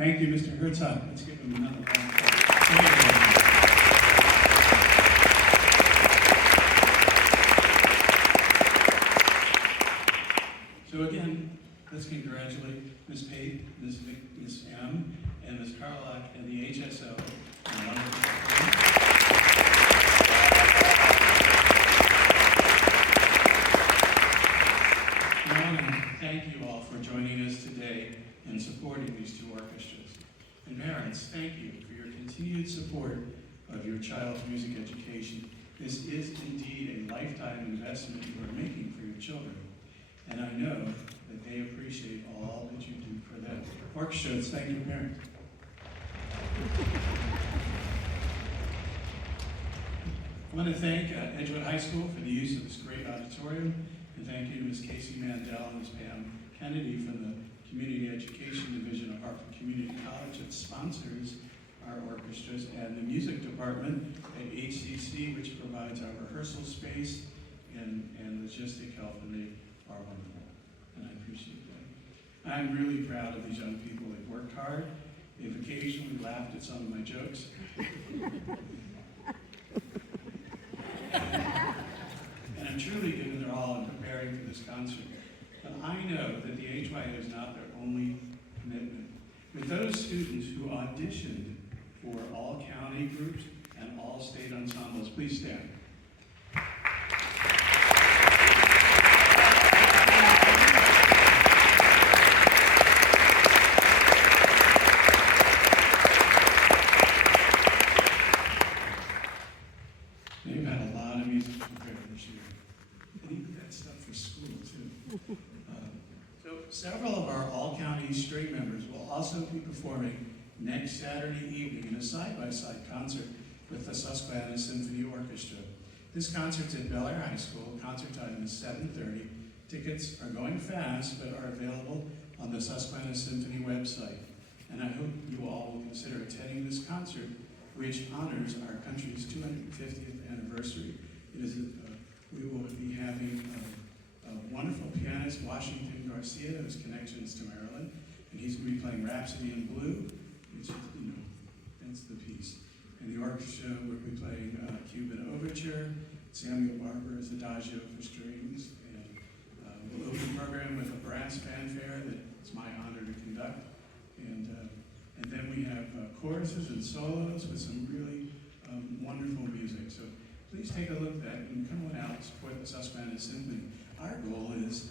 Thank you, Mr. Herzog. Let's give him another round. So again, let's congratulate Ms. Pate, Ms. M, and Ms. Carlock and the HSO. I want to thank you all for joining us today and supporting these two orchestras. And parents, thank you for your continued support of your child's music education. This is indeed a lifetime investment you are making for your children. And I know that they appreciate all that you do for them. Orchestras, thank you, parents. I want to thank Edgewood High School for the use of this great auditorium, and thank you to Ms. Casey Mandel and Ms. Pam Kennedy from the Community Education Division of Hartford Community College that sponsors our orchestras, and the music department at HCC, which provides our rehearsal space and logistic help, and they are wonderful, and I appreciate that. I'm really proud of these young people. They've worked hard. They've occasionally laughed at some of my jokes. And I'm truly giving their all in preparing for this concert. But I know that the HYO is not their only commitment. With those students who auditioned for all county groups and all state ensembles, please stand. They've had a lot of music prepared this year. And even that stuff for school, too. So several of our all-county straight members will also be performing next Saturday evening in a side-by-side concert with the Susquehanna Symphony Orchestra. This concert's at Bel Air High School. Concert time is 7:30. Tickets are going fast, but are available on the Susquehanna Symphony website. And I hope you all will consider attending this concert, which honors our country's 250th anniversary. We will be having a wonderful pianist, Washington Garcia, who has connections to Maryland, and he's going to be playing Rhapsody in Blue, which is, that's the piece. And the orchestra will be playing Cuban Overture, Samuel Barber's Adagio for strings, and we'll open the program with a brass fanfare that it's my honor to conduct. And then we have choruses and solos with some really wonderful music. So please take a look at that and come on out and support the Susquehanna Symphony. Our goal is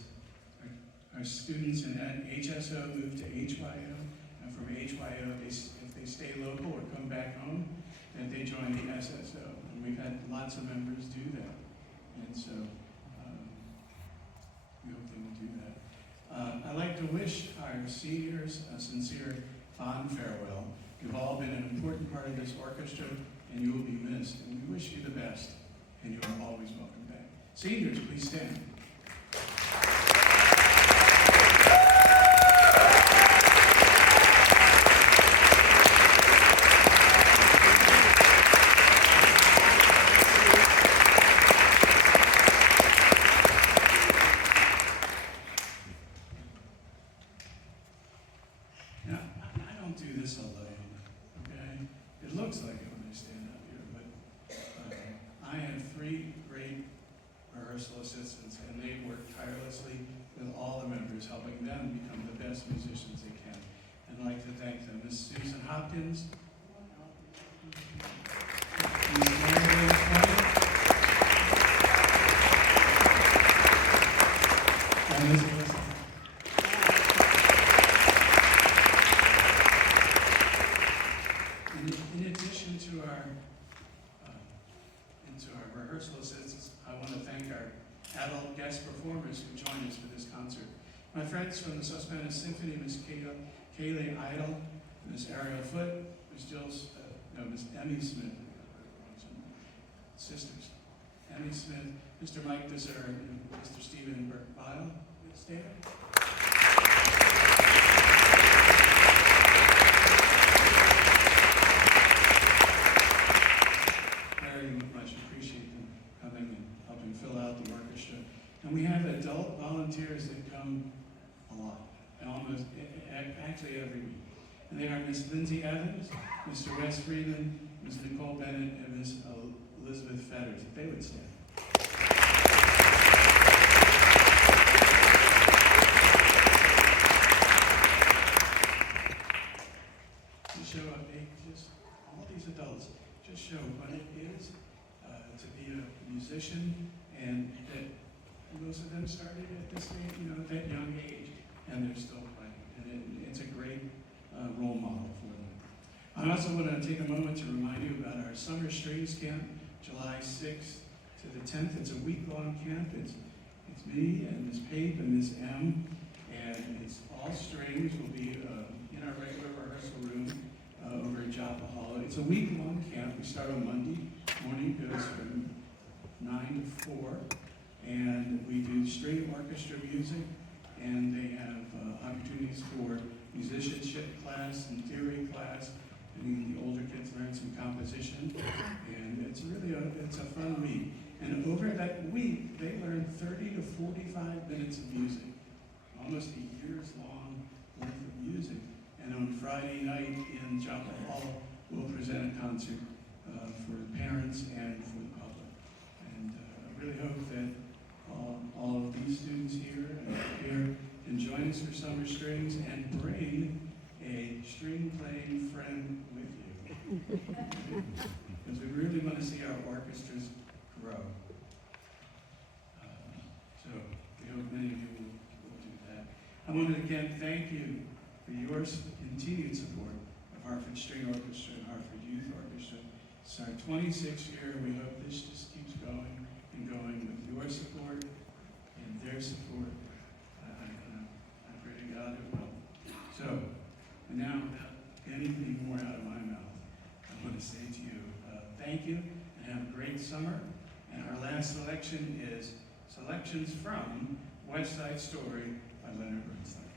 our students in HSO move to HYO, and from HYO, if they stay local or come back home, then they join the SSO. And we've had lots of members do that. And so we hope they will do that. I'd like to wish our seniors a sincere, fond farewell. You've all been an important part of this orchestra, and you will be missed. And we wish you the best, and you are always welcome back. Seniors, please stand. Now, I don't do this alone, okay? It looks like it when I stand up here, but I have 3 great rehearsal assistants, and they work tirelessly with all the members, helping them become the best musicians they can. And I'd like to thank them. Ms. Susan Hopkins, Ms. Mary White, and Ms. Elizabeth. In addition to our rehearsal assistants, I want to thank our adult guest performers who joined us for this concert. My friends from the Susquehanna Symphony, Ms. Kayleigh Idle, Ms. Ariel Foote, Ms. Emmy Smith, sisters, Emmy Smith, Mr. Mike Deser, and Mr. Stephen Burke-Bile. Stand. Very much appreciate them coming and helping fill out the orchestra. And we have adult volunteers that come a lot, almost actually every week. And they are Miss Lindsay Evans, Mr. Wes Freeman, Ms. Nicole Bennett, and Ms. Elizabeth Fetters. If they would stand. To show up, just all these adults, just show what it is to be a musician, and that most of them started at this age, that young age, and they're still playing. And it's a great role model for them. I also want to take a moment to remind you about our Summer Strings Camp, July 6th to the 10th. It's a week-long camp. It's me and Ms. Pape and Ms. M, and it's all strings. We'll be in our regular rehearsal room over at Joppa Hall. It's a week-long camp. We start on Monday morning, goes from 9 to 4, and we do string orchestra music, and they have opportunities for musicianship class and theory class. And the older kids learn some composition, and it's really it's a fun week. And over that week, they learn 30 to 45 minutes of music, almost a year's long length of music. And on Friday night in Joppa Hall, we'll present a concert for parents and for the public. And I really hope that all of these students here can join us for Summer Strings and bring a string-playing friend with you. Because we really want to see our orchestras grow. So we hope many of you will do that. I want to again thank you for your continued support of Hartford String Orchestra and Hartford Youth Orchestra. It's our 26th year. We hope this just keeps going and going with your support and their support. I pray to God it will. So, and now, without anything more out of my mouth, I want to say to you, thank you and have a great summer. And our last selection is selections from West Side Story by Leonard Bernstein.